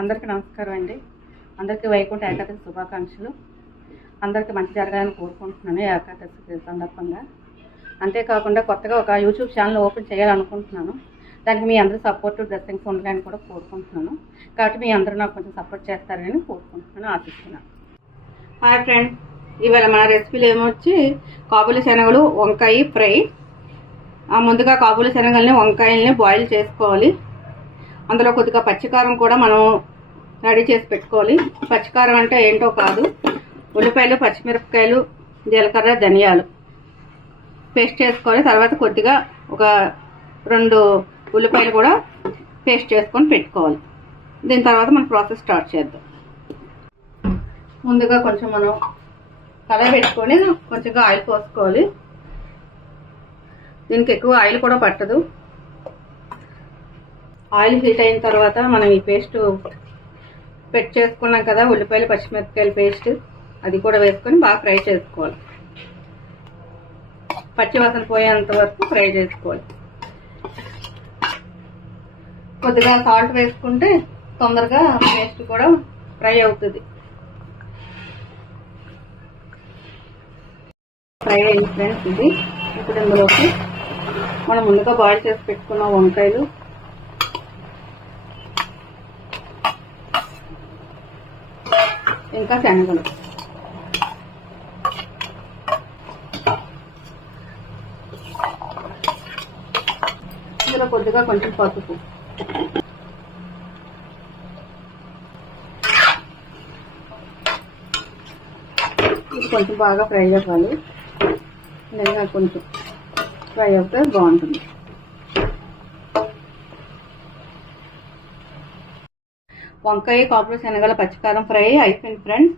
అందరికీ నమస్కారం అండి. అందరికీ వైకుంఠ ఏకాదశి శుభాకాంక్షలు. అందరికీ మంచి జరగాలని కోరుకుంటున్నాను ఏకాదశి సందర్భంగా. అంతేకాకుండా కొత్తగా ఒక యూట్యూబ్ ఛానల్ ఓపెన్ చేయాలనుకుంటున్నాను. దానికి మీ అందరూ సపోర్ట్ బ్లెస్సింగ్స్ ఉండాలని కూడా కోరుకుంటున్నాను. కాబట్టి మీ అందరూ నాకు కొంచెం సపోర్ట్ చేస్తారని కోరుకుంటున్నాను, ఆశిస్తున్నాను. హాయ్ ఫ్రెండ్, ఇవాళ మన రెసిపీలు ఏమొచ్చి కాబూలి శనగలు వంకాయ ఫ్రై. ముందుగా కాబూలి శనగల్ని వంకాయల్ని బాయిల్ చేసుకోవాలి. అందులో కొద్దిగా పచ్చికారం కూడా మనం రెడీ చేసి పెట్టుకోవాలి. పచ్చికారం అంటే ఏంటో కాదు, ఉల్లిపాయలు, పచ్చిమిరపకాయలు, జీలకర్ర, ధనియాలు పేస్ట్ చేసుకోవాలి. తర్వాత కొద్దిగా ఒక 2 ఉల్లిపాయలు కూడా పేస్ట్ చేసుకొని పెట్టుకోవాలి. దీని తర్వాత మనం ప్రాసెస్ స్టార్ట్ చేద్దాం. ముందుగా కొంచెం మనం కళాయి పెట్టుకొని కొంచెంగా ఆయిల్ పోసుకోవాలి. దీనికి ఎక్కువ ఆయిల్ కూడా పట్టదు. ఆయిల్ హీట్ అయిన తర్వాత మనం ఈ పేస్ట్ చేసుకున్నాం కదా, ఉల్లిపాయలు, పచ్చిమిరపకాయల పేస్ట్, అది కూడా వేసుకొని బాగా ఫ్రై చేసుకోవాలి. పచ్చివాసన పోయేంత వరకు ఫ్రై చేసుకోవాలి. కొద్దిగా సాల్ట్ వేసుకుంటే తొందరగా పేస్ట్ కూడా ఫ్రై అవుతుంది. ఫ్రై అయింది ఫ్రెండ్స్ ఇది. ఇప్పుడు ఇందులోకి మనం ముందుగా బాయిల్ చేసి పెట్టుకున్న వంకాయలు, ఇంకా శనగలు, ఇందులో కొద్దిగా కొంచెం పసుపు, ఇది కొంచెం బాగా ఫ్రై అవ్వాలి. లేదా కొంచెం ఫ్రై అవుతే బాగుంటుంది. వంకాయ, కాబూలి శనగల పచ్చికారం ఫ్రై అయిపోయింది ఫ్రెండ్స్.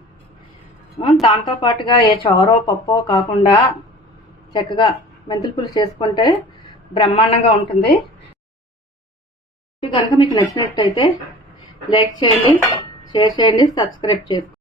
దాంతో పాటుగా ఏ చారో పప్పో కాకుండా చక్కగా మెంతుల పులుసు చేసుకుంటే బ్రహ్మాండంగా ఉంటుంది. కనుక మీకు నచ్చినట్టయితే లైక్ చేయండి, షేర్ చేయండి, సబ్స్క్రైబ్ చేసుకోండి.